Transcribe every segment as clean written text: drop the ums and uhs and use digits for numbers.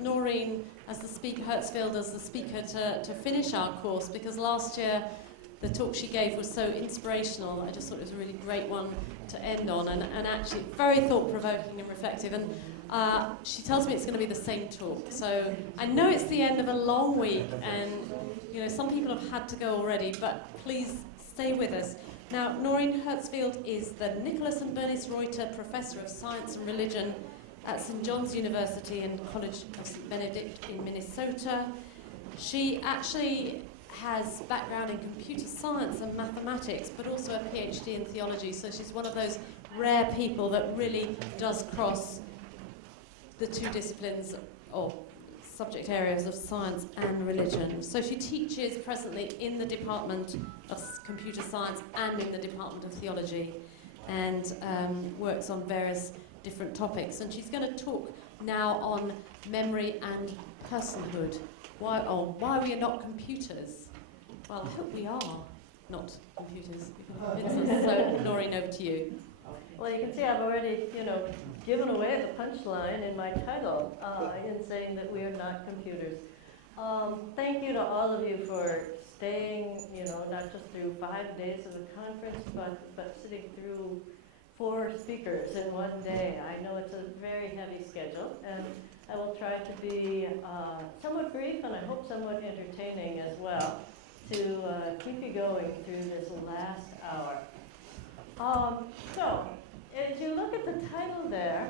Noreen as the speaker, Herzfeld as the speaker to finish our course, because last year the talk she gave was so inspirational. I just thought it was a really great one to end on, and actually very thought-provoking and reflective. And she tells me it's going to be the same talk. So I know it's the end of a long week, and you know some people have had to go already, but please stay with us. Now, Noreen Herzfeld is the Nicholas and Bernice Reuter Professor of Science and Religion at St. John's University and College of St. Benedict in Minnesota. She actually has background in computer science and mathematics, but also a PhD in theology, so she's one of those rare people that really does cross the two disciplines or subject areas of science and religion. So she teaches presently in the Department of Computer Science and in the Department of Theology, and works on various different topics. And she's going to talk now on memory and personhood. Why we are not computers. Well, I hope we are not computers. You can convince us. So, Noreen, over to you. Well, you can see I've already, given away the punchline in my title in saying that we are not computers. Thank you to all of you for staying, not just through 5 days of the conference, but sitting through 4 speakers in one day. I know it's a very heavy schedule, and I will try to be somewhat brief and I hope somewhat entertaining as well to keep you going through this last hour. So, as you look at the title there,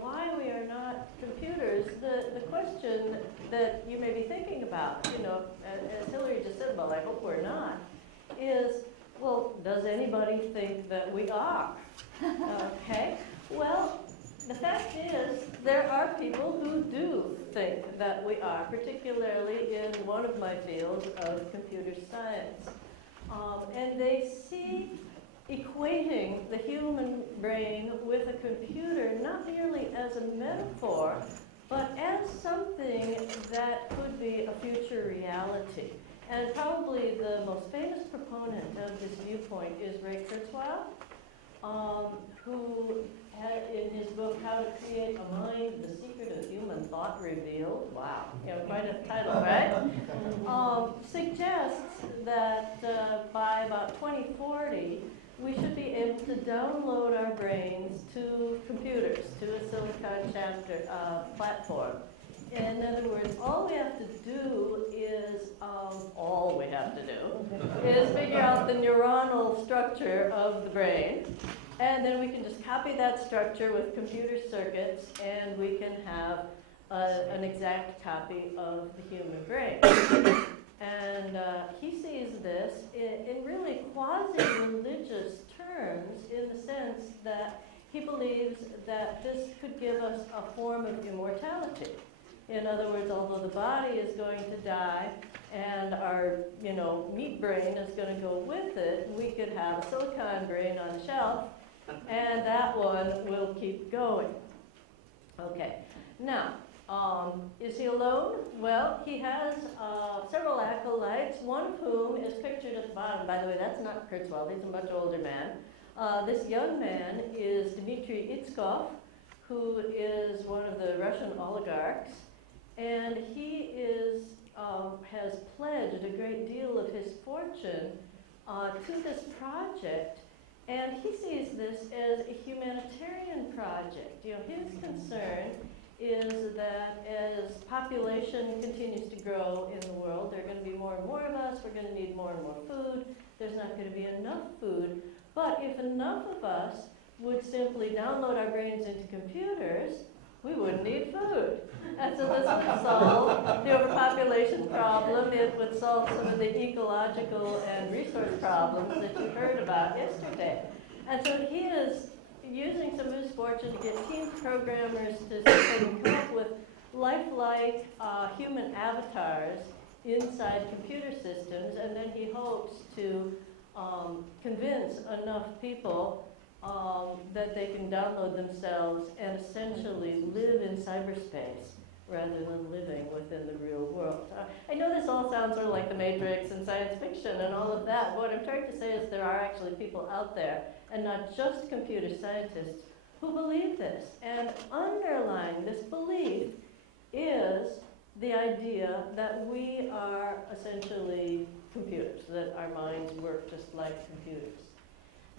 why we are not computers, the question that you may be thinking about, as Hillary just said, well, I hope we're not, is, well, does anybody think that we are? Okay, well, the fact is there are people who do think that we are, particularly in one of my fields of computer science. And they see equating the human brain with a computer not merely as a metaphor, but as something that could be a future reality. And probably the most famous proponent of this viewpoint is Ray Kurzweil, who had in his book, How to Create a Mind, The Secret of Human Thought Revealed, wow, quite a title, right? Suggests that by about 2040, we should be able to download our brains to computers, to a silicon chapter platform. In other words, all we have to do is figure out the neuronal structure of the brain, and then we can just copy that structure with computer circuits, and we can have an exact copy of the human brain. And he sees this in really quasi-religious terms, in the sense that he believes that this could give us a form of immortality. In other words, although the body is going to die and our meat brain is going to go with it, we could have a silicon brain on a shelf, and that one will keep going. Okay, now, is he alone? Well, he has several acolytes, one of whom is pictured at the bottom. By the way, that's not Kurzweil, he's a much older man. This young man is Dmitry Itskov, who is one of the Russian oligarchs, and he has pledged a great deal of his fortune to this project, and he sees this as a humanitarian project. His concern is that as population continues to grow in the world, there are going to be more and more of us, we're going to need more and more food, there's not going to be enough food, but if enough of us would simply download our brains into computers, we wouldn't need food. And so this would solve the overpopulation problem, it would solve some of the ecological and resource problems that you heard about yesterday. And so he is using some of his fortune to get team programmers to come up with lifelike human avatars inside computer systems, and then he hopes to convince enough people that they can download themselves and essentially live in cyberspace rather than living within the real world. I know this all sounds sort of like the Matrix and science fiction and all of that. What I'm trying to say is there are actually people out there, and not just computer scientists, who believe this. And underlying this belief is the idea that we are essentially computers, that our minds work just like computers.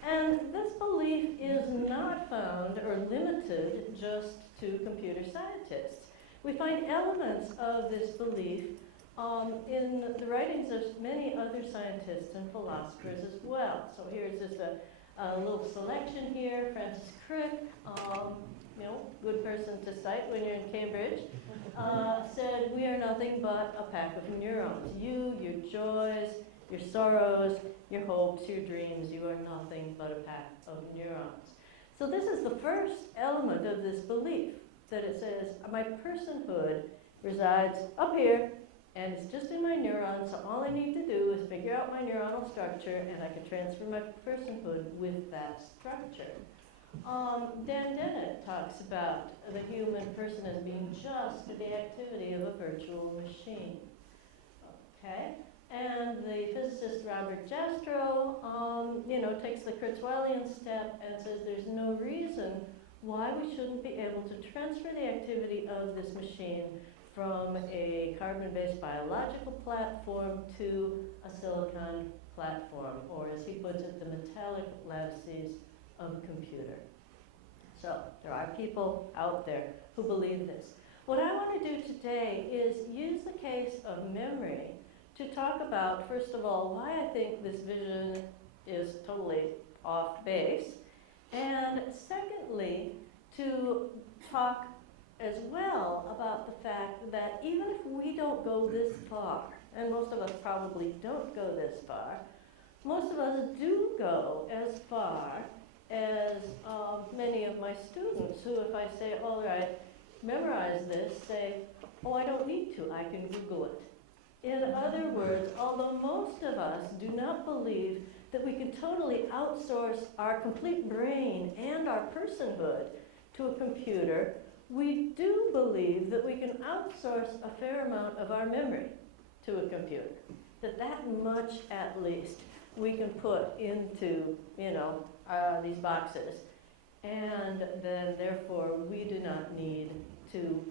And this belief is not found or limited just to computer scientists. We find elements of this belief in the writings of many other scientists and philosophers as well. So here's just a little selection here. Francis Crick, good person to cite when you're in Cambridge, said, "We are nothing but a pack of neurons. You, your joys, your sorrows, your hopes, your dreams, you are nothing but a pack of neurons." So this is the first element of this belief, that it says, my personhood resides up here, and it's just in my neurons, so all I need to do is figure out my neuronal structure, and I can transfer my personhood with that structure. Dan Dennett talks about the human person as being just the activity of a virtual machine. Okay? And the physicist Robert Jastrow, takes the Kurzweilian step and says there's no reason why we shouldn't be able to transfer the activity of this machine from a carbon-based biological platform to a silicon platform, or as he puts it, the metallic lattices of a computer. So there are people out there who believe this. What I want to do today is use the case of memory to talk about, first of all, why I think this vision is totally off base, and secondly, to talk as well about the fact that even if we don't go this far, and most of us probably don't go this far, most of us do go as far as many of my students who, if I say, all right, memorize this, say, oh, I don't need to, I can Google it. In other words, although most of us do not believe that we can totally outsource our complete brain and our personhood to a computer, we do believe that we can outsource a fair amount of our memory to a computer. That much at least we can put into, these boxes. And then therefore we do not need to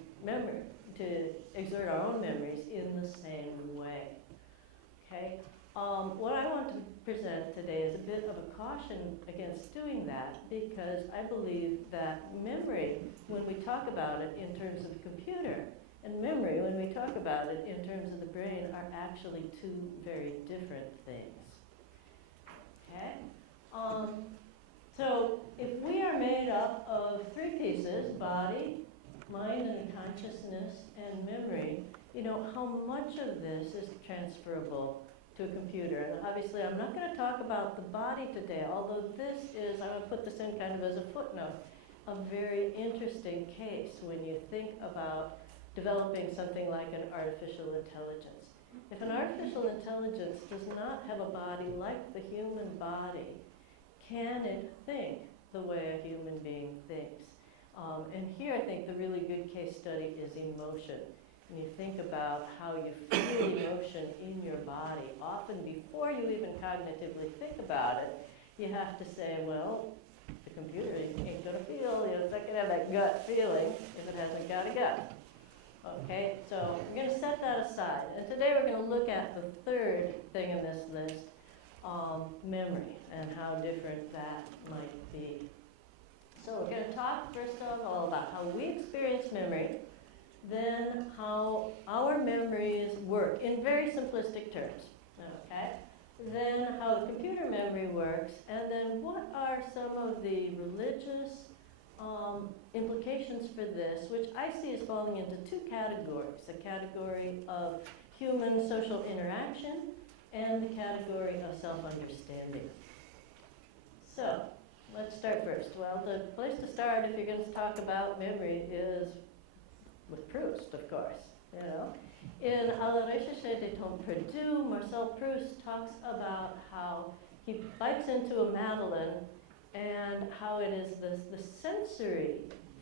exert our own memories in the same way. Okay? What I want to present today is a bit of a caution against doing that, because I believe that memory, when we talk about it in terms of a computer, and memory, when we talk about it in terms of the brain, are actually two very different things. Okay? So if we are made up of three pieces, body, mind and consciousness, and memory, how much of this is transferable to a computer? And obviously I'm not going to talk about the body today, although this is, I will put this in kind of as a footnote, a very interesting case when you think about developing something like an artificial intelligence. If an artificial intelligence does not have a body like the human body, can it think the way a human being thinks? And here I think the really good case study is emotion. When you think about how you feel emotion in your body, often before you even cognitively think about it, you have to say, well, the computer ain't going to feel, it's not going to have that gut feeling if it hasn't got a gut. Okay, so we're going to set that aside. And today we're going to look at the third thing in this list, memory, and how different that might be. So we're going to talk first of all about how we experience memory, then how our memories work in very simplistic terms, okay? Then how the computer memory works, and then what are some of the religious implications for this, which I see as falling into two categories, the category of human social interaction and the category of self-understanding. So, let's start first. Well, the place to start if you're going to talk about memory is with Proust, of course. In À la recherche des temps perdus, Marcel Proust talks about how he bites into a madeleine and how it is the sensory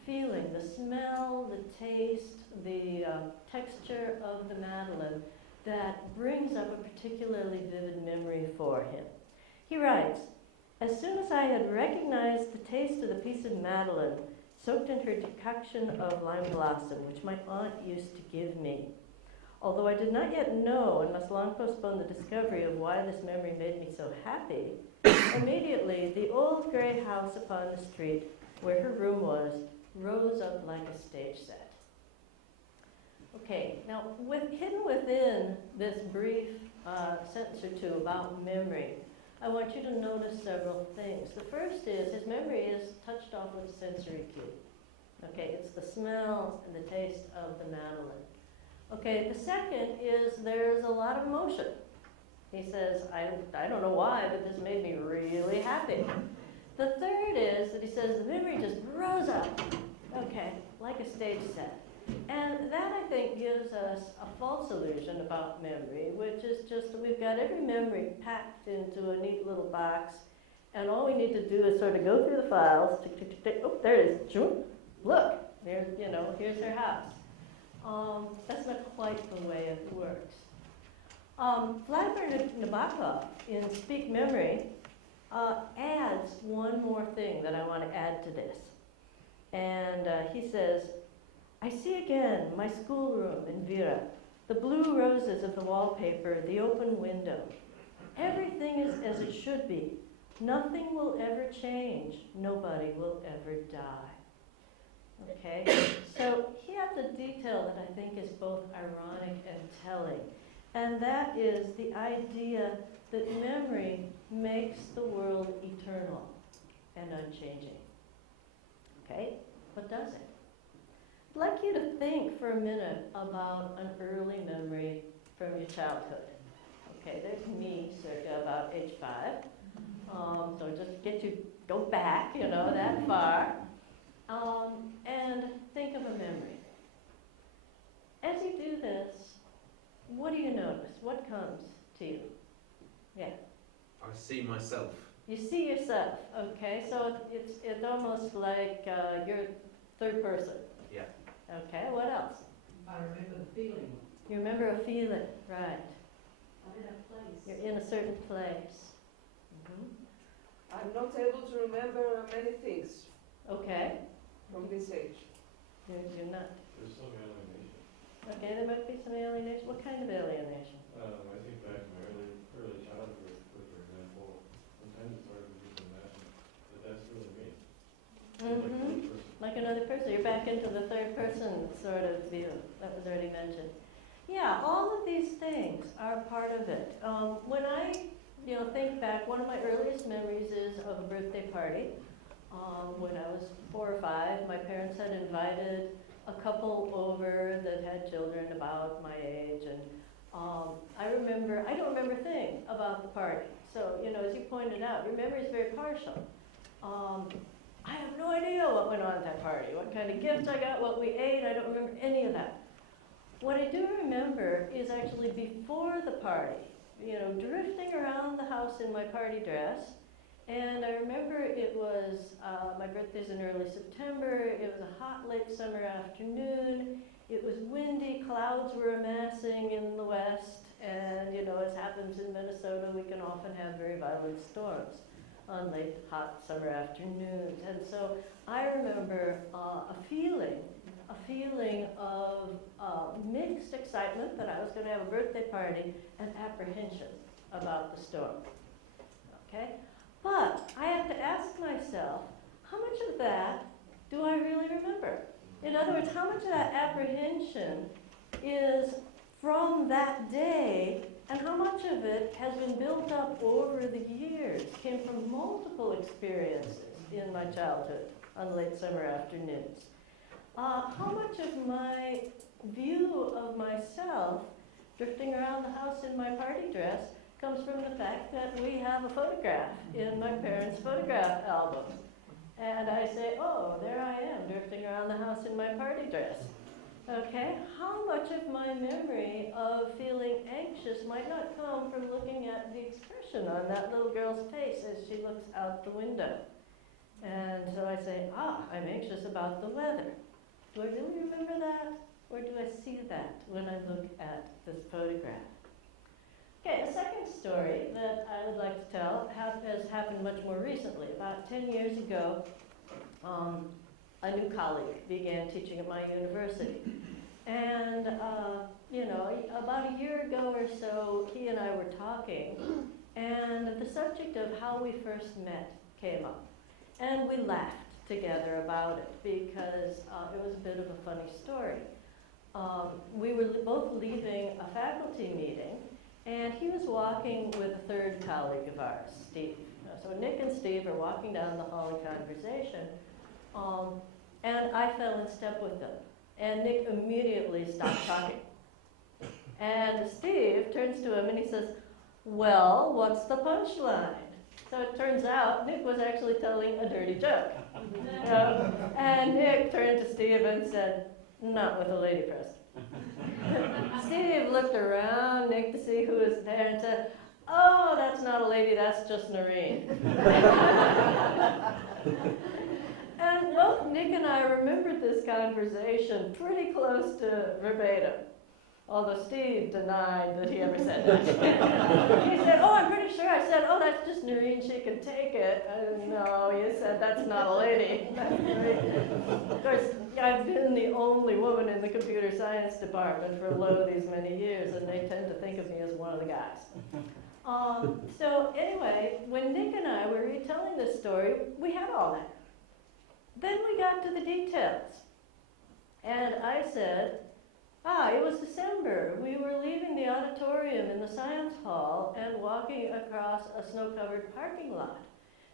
feeling, the smell, the taste, the texture of the madeleine that brings up a particularly vivid memory for him. He writes, "As soon as I had recognized the taste of the piece of madeleine, soaked in her decoction of lime blossom, which my aunt used to give me. Although I did not yet know and must long postpone the discovery of why this memory made me so happy, immediately the old gray house upon the street where her room was rose up like a stage set. Okay, now hidden within this brief sentence or two about memory, I want you to notice several things. The first is his memory is touched off with a sensory cue. Okay, it's the smell and the taste of the mandolin. Okay, the second is there's a lot of emotion. He says, I don't know why, but this made me really happy. The third is that he says the memory just rose up, okay, like a stage set. And that, I think, gives us a false illusion about memory, which is just that we've got every memory packed into a neat little box, and all we need to do is sort of go through the files, tick, tick, tick, tick. Oh, there it is. Look, here's her house. That's not quite the way it works. Vladimir Nabokov, in Speak Memory, adds one more thing that I want to add to this. And he says, I see again my schoolroom in Vera, the blue roses of the wallpaper, the open window. Everything is as it should be. Nothing will ever change. Nobody will ever die. Okay? So he has a detail that I think is both ironic and telling. And that is the idea that memory makes the world eternal and unchanging. Okay? But does it? I'd like you to think for a minute about an early memory from your childhood. Okay, there's me, circa about age 5. So just go back, that far. And think of a memory. As you do this, what do you notice? What comes to you? Yeah. I see myself. You see yourself, okay? So it's almost like you're third person. Yeah. Okay, what else? I remember the feeling. You remember a feeling, right. I'm in a place. You're in a certain place. I'm not able to remember many things Okay, from this age. you're not. There's some alienation. Okay, there might be some alienation. What kind of alienation? I think back to my early childhood, for example, sometimes it's hard for me to imagine that that's really me. Like another person. You're back into the third person sort of view. That was already mentioned. Yeah, all of these things are part of it. When I think back, one of my earliest memories is of a birthday party. When I was 4 or 5, my parents had invited a couple over that had children about my age, and I don't remember a thing about the party. So, as you pointed out, your memory is very partial. I have no idea what went on at that party, what kind of gifts I got, what we ate. I don't remember any of that. What I do remember is actually before the party, drifting around the house in my party dress. And I remember it was, my birthday's in early September. It was a hot, late summer afternoon. It was windy. Clouds were amassing in the west. And, as happens in Minnesota, we can often have very violent storms on late, hot summer afternoons. And so I remember a feeling of mixed excitement that I was going to have a birthday party and apprehension about the storm. Okay? But I have to ask myself, how much of that do I really remember? In other words, how much of that apprehension is from that day, and how much of it has been built up over the years, came from multiple experiences in my childhood on late summer afternoons? How much of my view of myself drifting around the house in my party dress comes from the fact that we have a photograph in my parents' photograph album. And I say, oh, there I am, drifting around the house in my party dress. Okay, how much of my memory of feeling anxious might not come from looking at the expression on that little girl's face as she looks out the window? And so I say, I'm anxious about the weather. Do I really remember that? Or do I see that when I look at this photograph? Okay, a second story that I would like to tell has happened much more recently. About 10 years ago, a new colleague began teaching at my university. And, about a year ago or so, he and I were talking, and the subject of how we first met came up. And we laughed together about it because it was a bit of a funny story. We were both leaving a faculty meeting, and he was walking with a third colleague of ours, Steve. So Nick and Steve are walking down the hall in conversation, and I fell in step with them. And Nick immediately stopped talking. And Steve turns to him and he says, "Well, what's the punchline?" So it turns out Nick was actually telling a dirty joke. And Nick turned to Steve and said, "Not with a lady present." Steve looked around Nick to see who was there and said, "Oh, that's not a lady, that's just Noreen." And both Nick and I remembered this conversation pretty close to verbatim, although Steve denied that he ever said that. He said, "Oh, I'm pretty sure I said, oh, that's just Noreen, she can take it." No, you said, "That's not a lady." That's Noreen. Of course, I've been the only woman in the computer science department for these many years, and they tend to think of me as one of the guys. So anyway, when Nick and I were retelling this story, we had all that. Then we got to the details. And I said, it was December. We were leaving the auditorium in the science hall and walking across a snow-covered parking lot.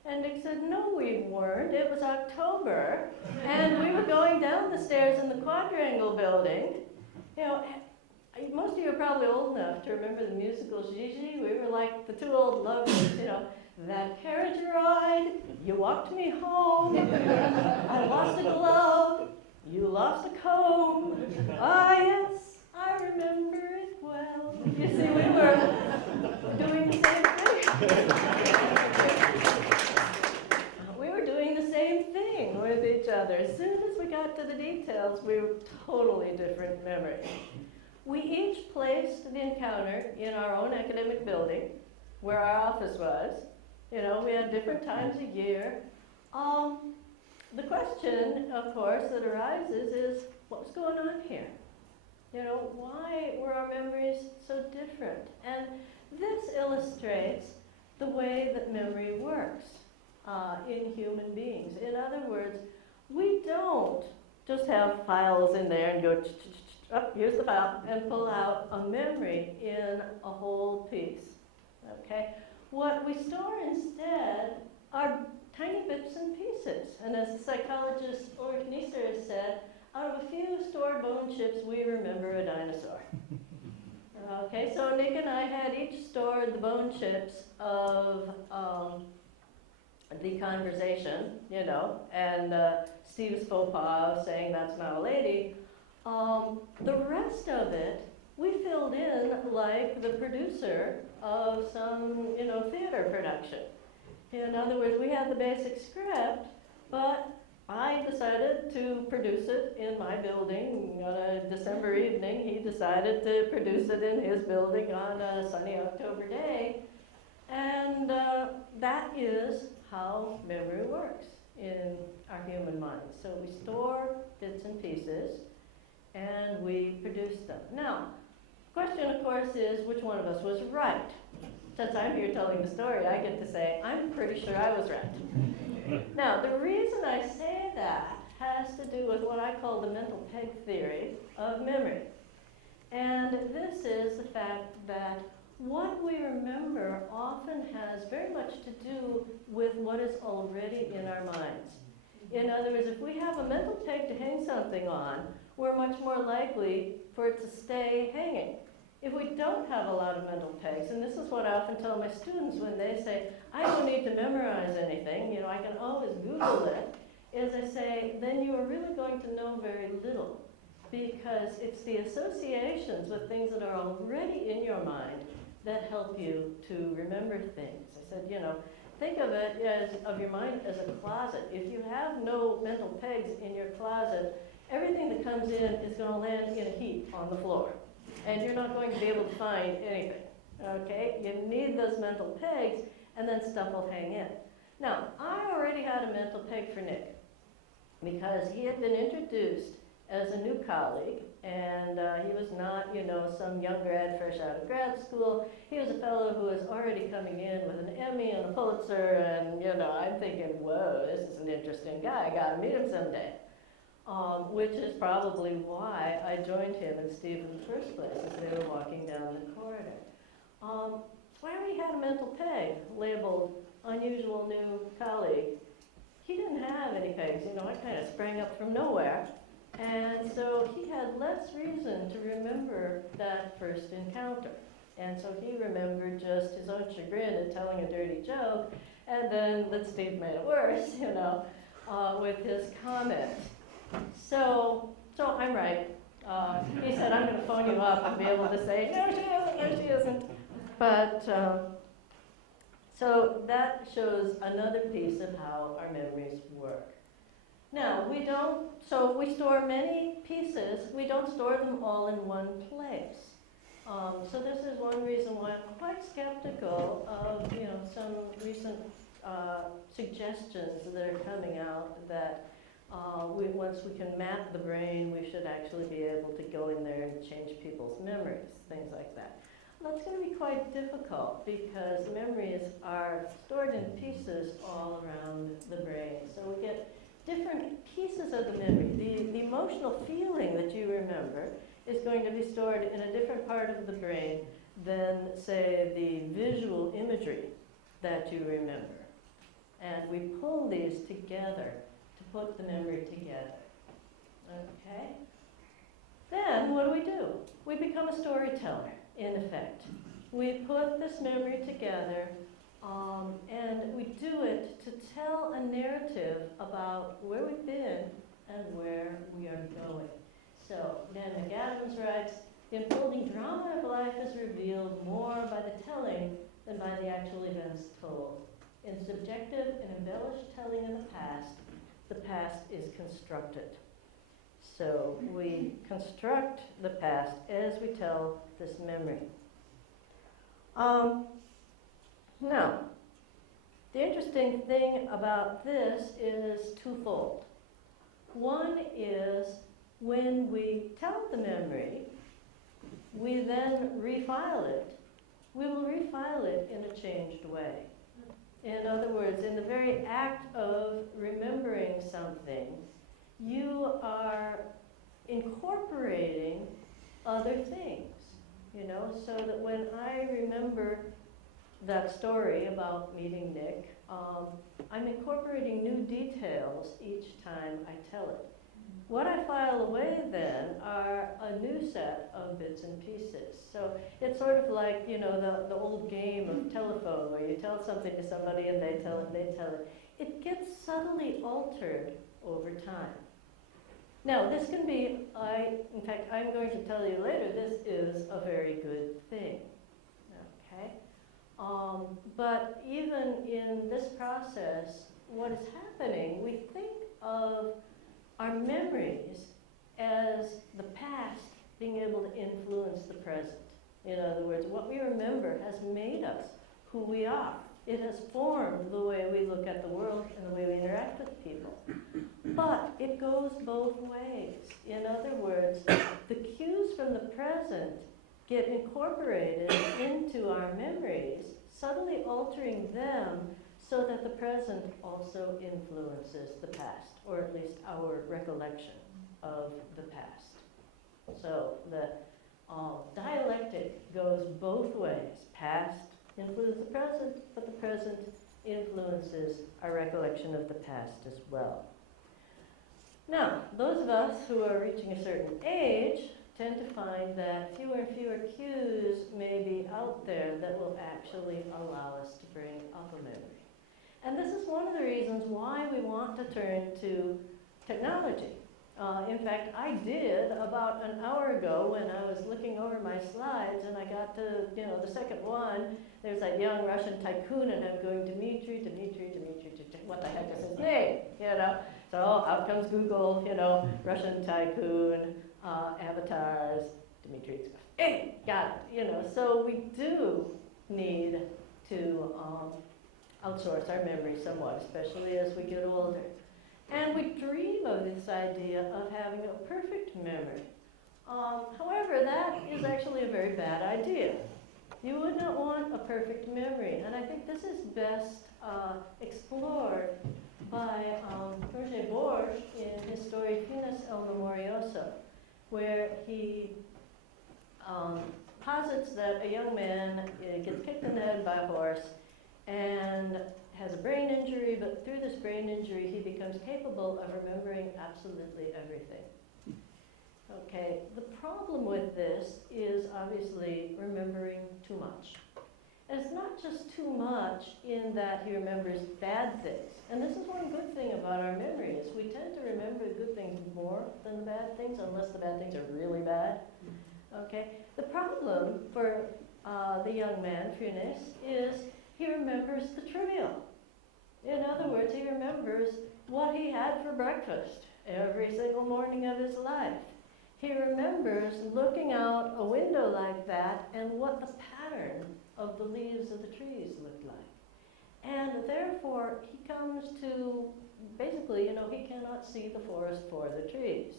And Nick said, "No, we weren't. It was October. And we were going down the stairs in the quadrangle building." Most of you are probably old enough to remember the musical Gigi. We were like the two old lovers, "That carriage ride, you walked me home. I lost a glove, you lost a comb. Ah, yes, I remember it well." You see, we were doing the same thing. We were doing the same thing with each other. As soon as we got to the details, we were totally different memories. We each placed the encounter in our own academic building, where our office was. We had different times a year. The question, of course, that arises is, what was going on here? Why were our memories so different? And this illustrates the way that memory works in human beings. In other words, we don't just have files in there and go, here's the file, and pull out a memory in a whole piece. Okay? What we store instead are tiny bits and pieces. And as the psychologist Ulrich Nieser has said, out of a few stored bone chips, we remember a dinosaur. Okay, so Nick and I had each stored the bone chips of the conversation, and Steve's faux pas saying that's not a lady. The rest of it, we filled in like the producer of some, theater production. In other words, we had the basic script, but I decided to produce it in my building on a December evening. He decided to produce it in his building on a sunny October day. And that is how memory works in our human minds. So we store bits and pieces, and we produce them. Now, the question, of course, is which one of us was right? Since I'm here telling the story, I get to say, I'm pretty sure I was right. Now, the reason I say that has to do with what I call the mental peg theory of memory. And this is the fact that what we remember often has very much to do with what is already in our minds. In other words, if we have a mental peg to hang something on, we're much more likely for it to stay hanging. If we don't have a lot of mental pegs, and this is what I often tell my students when they say, I don't need to memorize anything, I can always Google it, is I say, then you are really going to know very little, because it's the associations with things that are already in your mind that help you to remember things. I said, think of it of your mind as a closet. If you have no mental pegs in your closet, everything that comes in is going to land in a heap on the floor. And you're not going to be able to find anything, okay? You need those mental pegs, and then stuff will hang in. Now, I already had a mental peg for Nick. because he had been introduced as a new colleague, and he was not, some young grad fresh out of grad school. He was a fellow who was already coming in with an Emmy and a Pulitzer, and, I'm thinking, whoa, this is an interesting guy. I gotta meet him someday. Which is probably why I joined him and Steve in the first place, as they were walking down the corridor. Larry had a mental peg labeled unusual new colleague. He didn't have any pegs, I kind of sprang up from nowhere. And so he had less reason to remember that first encounter. And so he remembered just his own chagrin at telling a dirty joke, and then that Steve made it worse, with his comment. So I'm right. He said, I'm going to phone you up and be able to say, no, she isn't. But, so that shows another piece of how our memories work. Now, we store many pieces, we don't store them all in one place. So this is one reason why I'm quite skeptical of, some recent suggestions that are coming out that once we can map the brain, we should actually be able to go in there and change people's memories, things like that. Well, that's going to be quite difficult because memories are stored in pieces all around the brain. So we get different pieces of the memory. The emotional feeling that you remember is going to be stored in a different part of the brain than, say, the visual imagery that you remember. And we pull these together to put the memory together. Okay? Then what do? We become a storyteller, in effect. We put this memory together, and we do it to tell a narrative about where we've been and where we are going. So Dan McAdams writes, the unfolding drama of life is revealed more by the telling than by the actual events told. In subjective and embellished telling in the past is constructed. So we construct the past as we tell this memory. Now, the interesting thing about this is twofold. One is when we tell the memory, we then refile it. We will refile it in a changed way. In other words, in the very act of remembering something, you are incorporating other things, so that when I remember that story about meeting Nick, I'm incorporating new details each time I tell it. What I file away then are a new set of bits and pieces. So it's sort of like, the old game of telephone where you tell something to somebody and they tell it. It gets subtly altered over time. Now, this can be, in fact, I'm going to tell you later, this is a very good thing, okay? But even in this process, what is happening, we think of our memories as the past being able to influence the present. In other words, what we remember has made us who we are. It has formed the way we look at the world and the way we interact with people. But it goes both ways. In other words, the cues from the present get incorporated into our memories, subtly altering them so that the present also influences the past, or at least our recollection of the past. So the dialectic goes both ways. Past influences the present, but the present influences our recollection of the past as well. Now, those of us who are reaching a certain age tend to find that fewer and fewer cues may be out there that will actually allow us to bring up a memory. And this is one of the reasons why we want to turn to technology. In fact, I did about an hour ago when I was looking over my slides and I got to, the second one. There's that young Russian tycoon and I'm going, Dmitry, what the heck is his name, So out comes Google, Russian tycoon, avatars, Dmitry. Hey, got it, So we do need to outsource our memory somewhat, especially as we get older. And we dream of this idea of having a perfect memory. However, that is actually a very bad idea. You would not want a perfect memory, and I think this is best explored by Roger Borges in his story Finis el Memorioso, where he posits that a young man gets kicked in the head by a horse and has a brain injury, but through this brain injury he becomes capable of remembering absolutely everything. Okay, the problem with this is obviously remembering too much. And it's not just too much in that he remembers bad things. And this is one good thing about our memory is we tend to remember the good things more than the bad things, unless the bad things are really bad. Okay, the problem for the young man, Funes, is he remembers the trivial. In other words, he remembers what he had for breakfast every single morning of his life. He remembers looking out a window like that and what the pattern of the leaves of the trees looked like. And therefore, he comes to, basically, he cannot see the forest for the trees.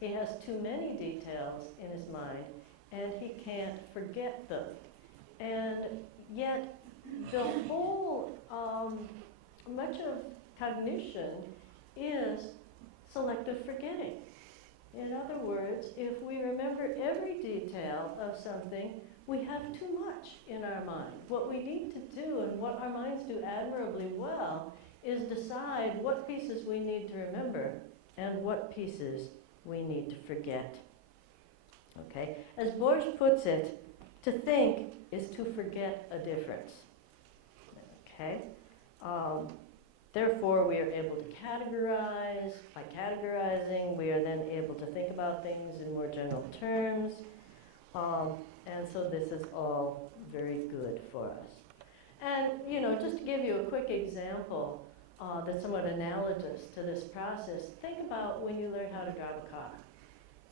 He has too many details in his mind, and he can't forget them. And yet, the whole, much of cognition is selective forgetting. In other words, if we remember every detail of something, we have too much in our mind. What we need to do, and what our minds do admirably well, is decide what pieces we need to remember and what pieces we need to forget. Okay? As Borges puts it, to think is to forget a difference. Okay? Therefore, we are able to categorize. By categorizing, we are then able to think about things in more general terms. And so this is all very good for us. And, just to give you a quick example that's somewhat analogous to this process, think about when you learn how to drive a car.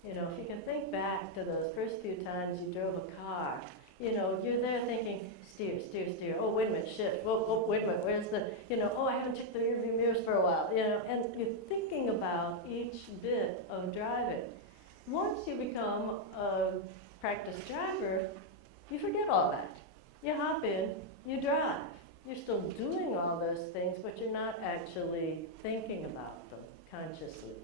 If you can think back to those first few times you drove a car, you're there thinking, steer, steer, steer. Oh, wait a minute, shift. Whoa, wait a minute, where's the, oh, I haven't checked the rearview mirrors for a while, and you're thinking about each bit of driving. Once you become a practiced driver, you forget all that. You hop in, you drive. You're still doing all those things, but you're not actually thinking about them consciously.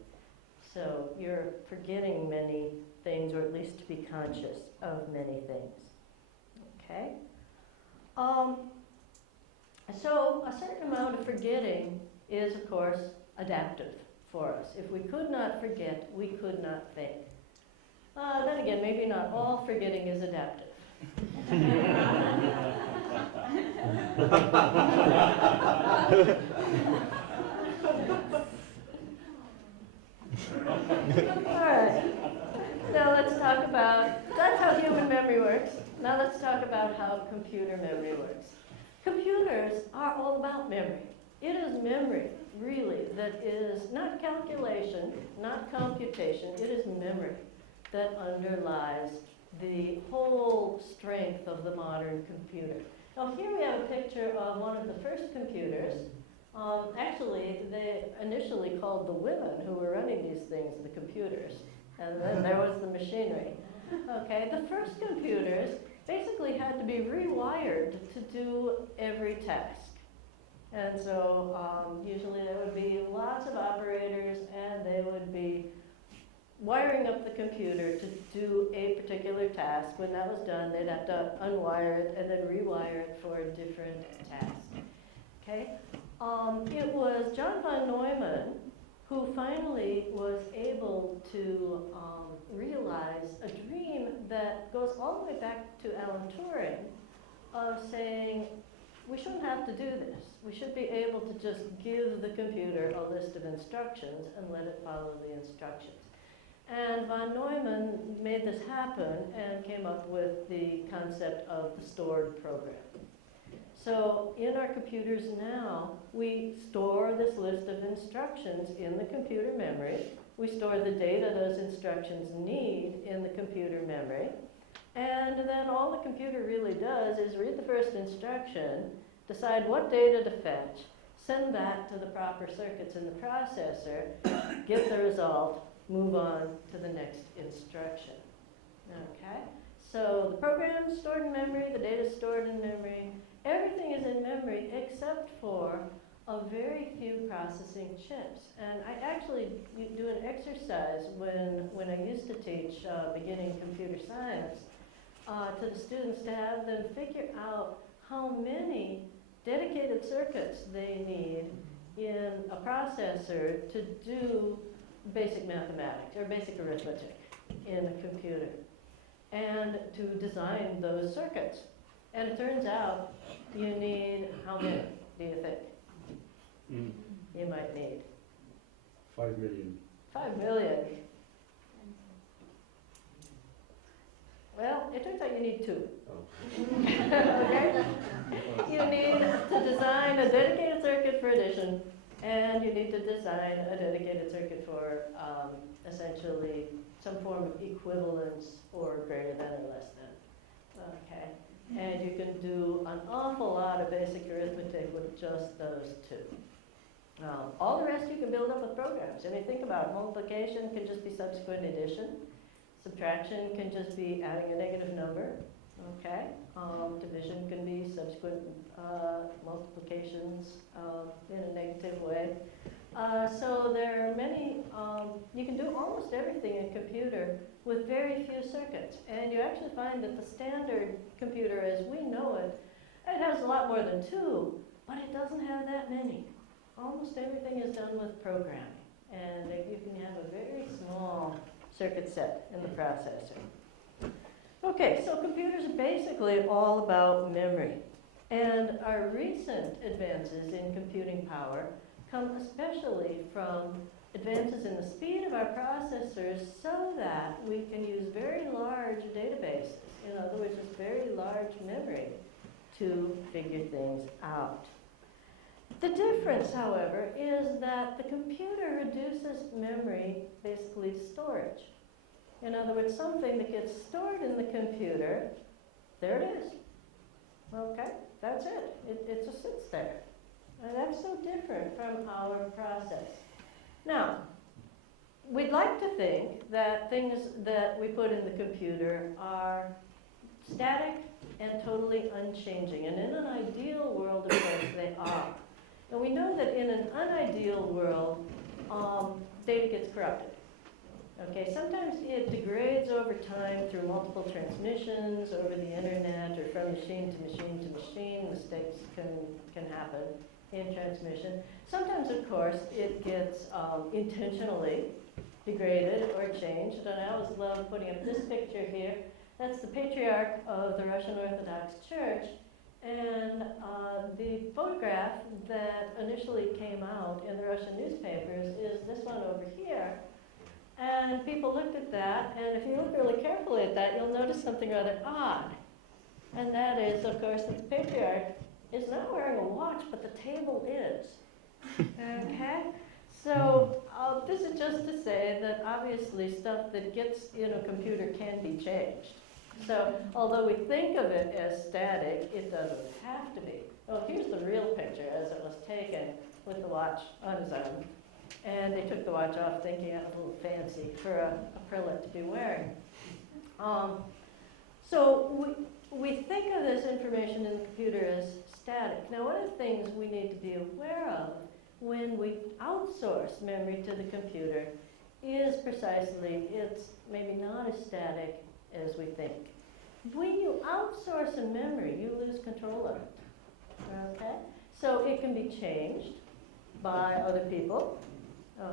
So you're forgetting many things, or at least to be conscious of many things. Okay? So a certain amount of forgetting is, of course, adaptive for us. If we could not forget, we could not think. Then again, maybe not all forgetting is adaptive. All right. Now let's talk about, that's how human memory works. Now let's talk about how computer memory works. Computers are all about memory. It is memory, really, that is not calculation, not computation. It is memory that underlies the whole strength of the modern computer. Now here we have a picture of one of the first computers. Actually, they initially called the women who were running these things the computers. And then there was the machinery. Okay, the first computers basically had to be rewired to do every task. And so usually there would be lots of operators, and they would be wiring up the computer to do a particular task. When that was done, they'd have to unwire it and then rewire it for a different task. Okay? It was John von Neumann who finally was able to realize a dream that goes all the way back to Alan Turing of saying, we shouldn't have to do this. We should be able to just give the computer a list of instructions and let it follow the instructions. And von Neumann made this happen and came up with the concept of the stored program. So in our computers now, we store this list of instructions in the computer memory. We store the data those instructions need in the computer memory. And then all the computer really does is read the first instruction, decide what data to fetch, send that to the proper circuits in the processor, get the result, move on to the next instruction. Okay? So the program is stored in memory, the data is stored in memory, everything is in memory except for a very few processing chips. And I actually do an exercise when I used to teach beginning computer science to the students to have them figure out how many dedicated circuits they need in a processor to do basic mathematics or basic arithmetic in a computer, and to design those circuits. And it turns out you need how many, do you think? You might need 5 million. 5 million. Well, it turns out you need 2. Oh. Okay? You need to design a dedicated circuit for addition, and you need to design a dedicated circuit for essentially some form of equivalence or greater than or less than. Okay? And you can do an awful lot of basic arithmetic with just those 2. All the rest you can build up with programs. I mean, think about it. Multiplication can just be subsequent addition. Subtraction can just be adding a negative number. Okay? Division can be subsequent multiplications in a negative way. So there are many, you can do almost everything in computer with very few circuits. And you actually find that the standard computer as we know it, it has a lot more than 2, but it doesn't have that many. Almost everything is done with programming. And you can have a very small circuit set in the processor. Okay, so computers are basically all about memory. And our recent advances in computing power come especially from advances in the speed of our processors so that we can use very large databases, in other words, just very large memory, to figure things out. The difference, however, is that the computer reduces memory basically to storage. In other words, something that gets stored in the computer, there it is. Okay, that's it. It just sits there. And that's so different from our process. Now, we'd like to think that things that we put in the computer are static and totally unchanging. And in an ideal world, of course, they are. And we know that in an unideal world, data gets corrupted. Okay, sometimes it degrades over time through multiple transmissions over the internet or from machine to machine to machine. Mistakes can happen in transmission. Sometimes, of course, it gets intentionally degraded or changed. And I always love putting up this picture here. That's the patriarch of the Russian Orthodox Church. And the photograph that initially came out in the Russian newspapers is this one over here. And people looked at that, and if you look really carefully at that, you'll notice something rather odd. And that is, of course, that the patriarch is not wearing a watch, but the table is. Okay? So this is just to say that obviously stuff that gets in a computer can be changed. So although we think of it as static, it doesn't have to be. Well, here's the real picture as it was taken with the watch on his arm. And they took the watch off thinking it was a little fancy for a prelate to be wearing. So we think of this information in the computer as static. Now, one of the things we need to be aware of when we outsource memory to the computer is precisely it's maybe not as static as we think. When you outsource a memory, you lose control of it. Okay? So it can be changed by other people.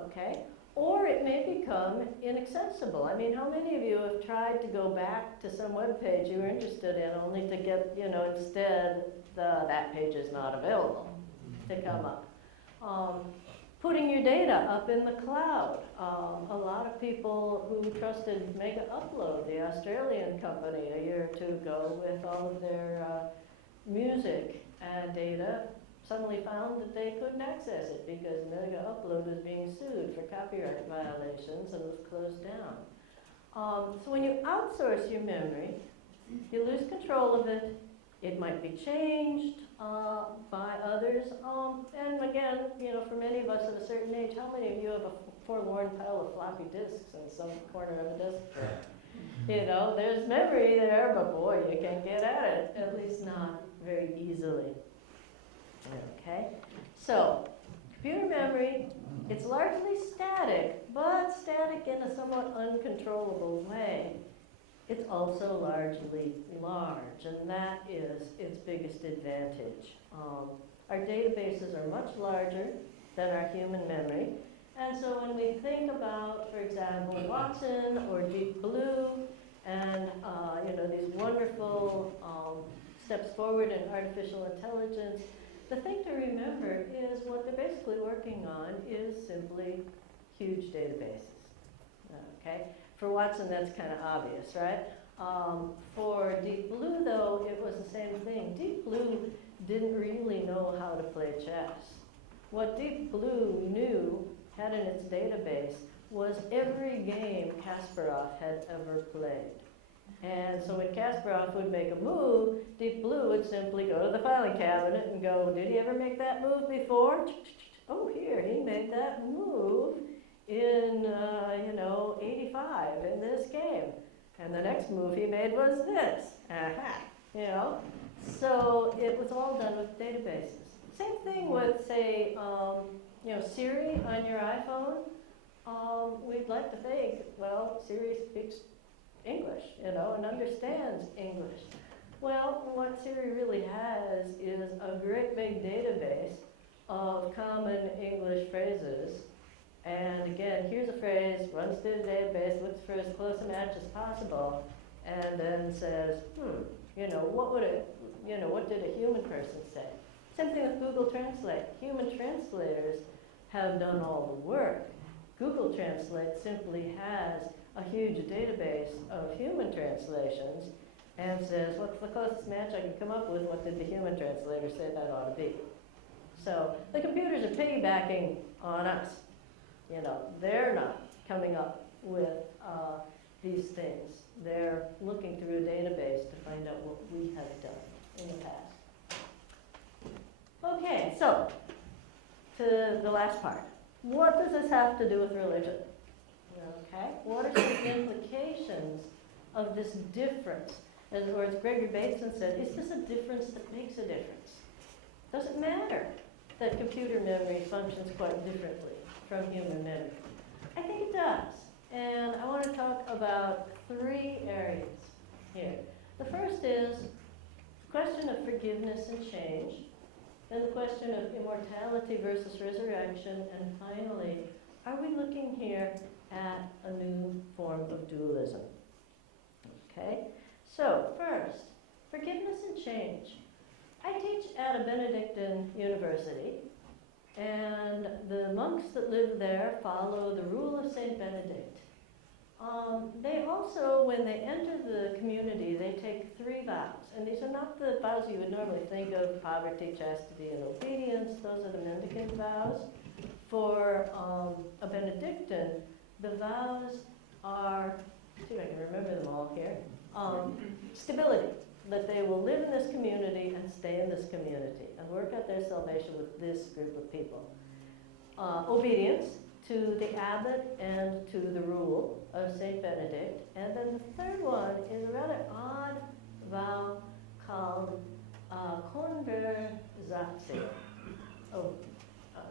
Okay? Or it may become inaccessible. I mean, how many of you have tried to go back to some web page you were interested in only to get, instead that page is not available to come up? Putting your data up in the cloud. A lot of people who trusted Mega Upload, the Australian company, a year or two ago with all of their music and data, suddenly found that they couldn't access it because Mega Upload was being sued for copyright violations and was closed down. So when you outsource your memory, you lose control of it, It might be changed by others. And again, for many of us at a certain age, how many of you have a forlorn pile of floppy disks in some corner of a disk drawer? There's memory there, but boy, you can't get at it, at least not very easily. Okay, so computer memory, it's largely static, but static in a somewhat uncontrollable way. It's also largely large, and that is its biggest advantage. Our databases are much larger than our human memory, and so when we think about, for example, Watson or Deep Blue, and these wonderful steps forward in artificial intelligence, the thing to remember is what they're basically working on is simply huge databases. Okay, for Watson, that's kind of obvious, right? For Deep Blue, though, it was the same thing. Deep Blue didn't really know how to play chess. What Deep Blue had in its database was every game Kasparov had ever played. And so when Kasparov would make a move, Deep Blue would simply go to the filing cabinet and go, did he ever make that move before? Oh, here, he made that move in, 85 in this game. And the next move he made was this. Aha, So it was all done with databases. Same thing with, say, Siri on your iPhone. We'd like to think, well, Siri speaks English, and understands English. Well, what Siri really has is a great big database of common English phrases. And again, here's a phrase, runs through the database, looks for as close a match as possible, and then says, what did a human person say? Same thing with Google Translate. Human translators have done all the work. Google Translate simply has a huge database of human translations and says, what's the closest match I can come up with? What did the human translator say that ought to be? So the computers are piggybacking on us. They're not coming up with these things. They're looking through a database to find out what we have done in the past. Okay, so to the last part. What does this have to do with religion? Okay, what are some implications of this difference? In other words, Gregory Bateson said, is this a difference that makes a difference? Does it matter that computer memory functions quite differently from human memory? I think it does. And I want to talk about 3 areas here. The first is the question of forgiveness and change, then the question of immortality versus resurrection, and finally, are we looking here at a new form of dualism? Okay, so first, forgiveness and change. I teach at a Benedictine university, and the monks that live there follow the rule of Saint Benedict. They also, when they enter the community, they take 3 vows. And these are not the vows you would normally think of, poverty, chastity, and obedience. Those are the mendicant vows. For a Benedictine, the vows are, see if I can remember them all here, stability, that they will live in this community and stay in this community and work out their salvation with this group of people. Obedience to the abbot and to the rule of Saint Benedict. And then the third one is a rather odd vow called conversatio. Oh,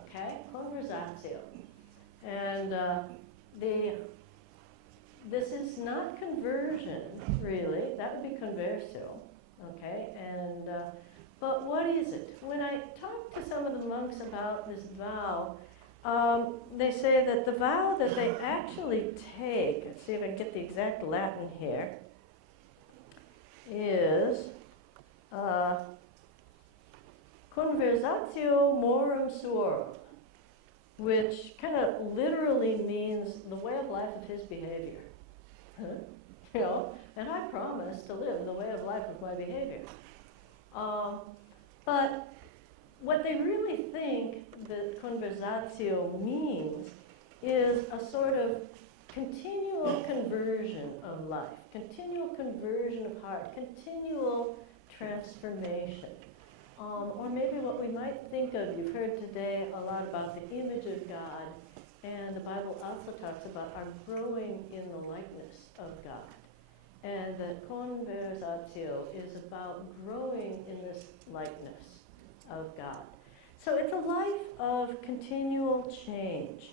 okay, conversatio. And this is not conversion, really. That would be conversio, okay? And but what is it? When I talk to some of the monks about this vow, they say that the vow that they actually take, let's see if I can get the exact Latin here, is conversatio morum suorum, which kind of literally means the way of life of his behavior. And I promise to live the way of life of my behavior. But what they really think that conversatio means is a sort of continual conversion of life, continual conversion of heart, continual transformation. Or maybe what we might think of, you've heard today a lot about the image of God, and the Bible also talks about our growing in the likeness of God. And that conversatio is about growing in this likeness of God. So it's a life of continual change.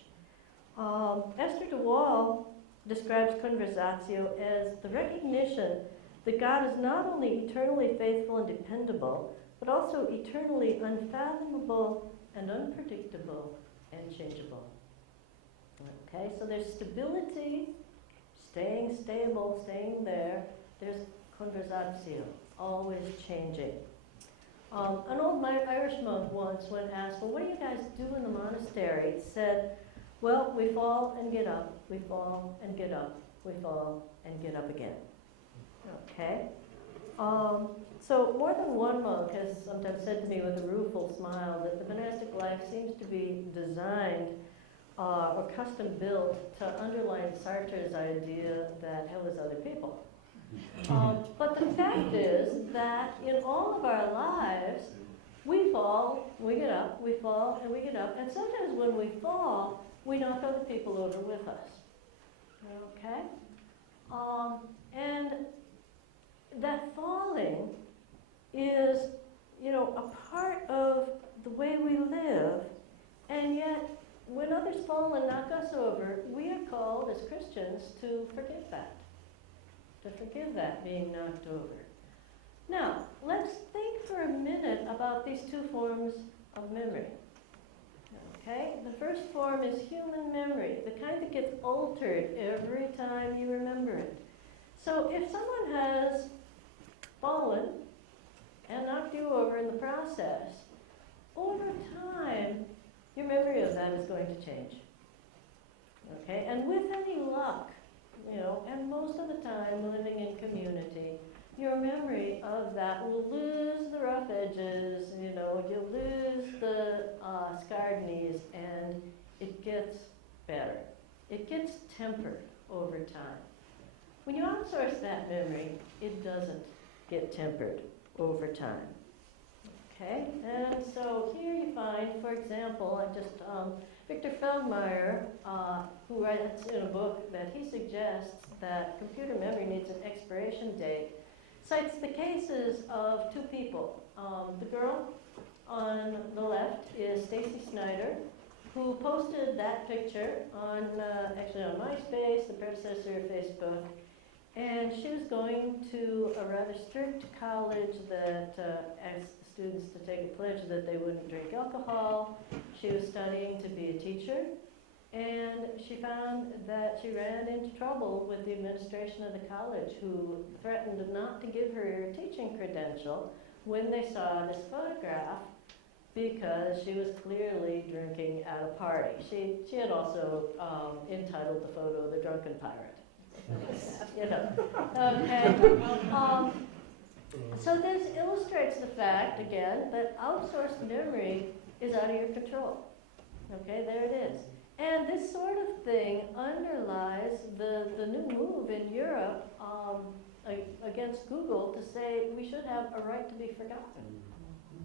Esther de Waal describes conversatio as the recognition that God is not only eternally faithful and dependable, but also eternally unfathomable and unpredictable and changeable. Okay, so there's stability, staying stable, staying there. There's conversatio, always changing. An old Irish monk once, when asked, well, what do you guys do in the monastery, said, well, we fall and get up, we fall and get up, we fall and get up again. Okay? So more than one monk has sometimes said to me with a rueful smile that the monastic life seems to be designed or custom built to underline Sartre's idea that hell is other people. But the fact is that in all of our lives, we fall, we get up, we fall, and we get up. And sometimes when we fall, we knock other people over with us. Okay? And that falling is, a part of the way we live. And yet, when others fall and knock us over, we are called as Christians to forgive that. To forgive that being knocked over. Now, let's think for a minute about these two forms of memory. Okay? The first form is human memory, the kind that gets altered every time you remember it. So if someone has fallen and knocked you over in the process, over time, your memory of that is going to change. Okay? And with any luck, and most of the time living in community, your memory of that will lose the rough edges, you'll lose the scarred knees, and it gets better. It gets tempered over time. When you outsource that memory, it doesn't get tempered over time. Okay? And so here you find, for example, Victor Feldmeyer, who writes in a book that he suggests that computer memory needs an expiration date, cites the cases of two people. The girl on the left is Stacy Snyder, who posted that picture on MySpace, the predecessor of Facebook, and she was going to a rather strict college that asked the students to take a pledge that they wouldn't drink alcohol. She was studying to be a teacher, and she found that she ran into trouble with the administration of the college, who threatened not to give her a teaching credential when they saw this photograph, because she was clearly drinking at a party. She had also entitled the photo "The Drunken Pirate." Okay. So this illustrates the fact, again, that outsourced memory is out of your control. Okay, there it is. And this sort of thing underlies the new move in Europe against Google to say we should have a right to be forgotten.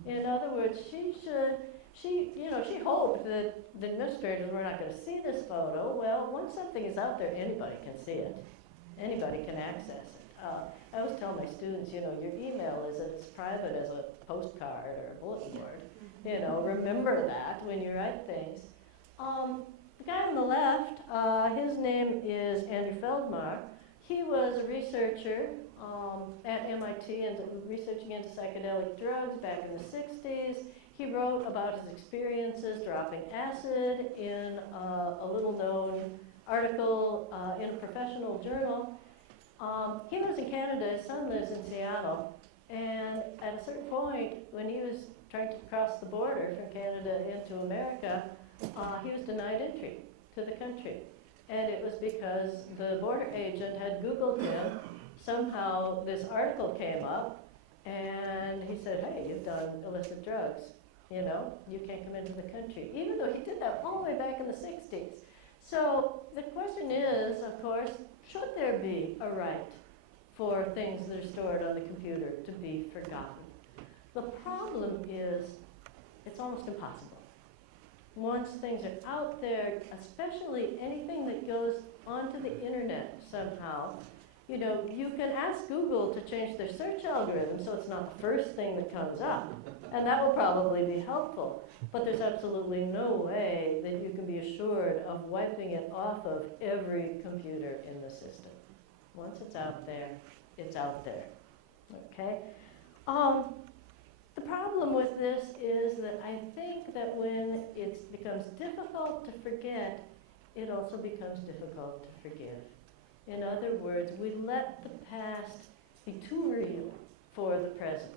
In other words, she hoped that the administrators were not going to see this photo. Well, once something is out there, anybody can see it. Anybody can access it. I always tell my students, your email is as private as a postcard or a bulletin board. Remember that when you write things. The guy on the left, his name is Andrew Feldmar. He was a researcher at MIT and researching into psychedelic drugs back in the 60s. He wrote about his experiences dropping acid in a little-known article in a professional journal. He lives in Canada, his son lives in Seattle, and at a certain point, when he was trying to cross the border from Canada into America, he was denied entry to the country. And it was because the border agent had Googled him. Somehow this article came up, and he said, hey, you've done illicit drugs. You can't come into the country. Even though he did that all the way back in the 60s. So the question is, of course, should there be a right for things that are stored on the computer to be forgotten. The problem is it's almost impossible. Once things are out there, especially anything that goes onto the internet somehow, you know, you can ask Google to change their search algorithm so it's not the first thing that comes up, and that will probably be helpful. But there's absolutely no way that you can be assured of wiping it off of every computer in the system. Once it's out there, it's out there. Okay? The problem with this is that I think that when it becomes difficult to forget, it also becomes difficult to forgive. In other words, we let the past be too real for the present.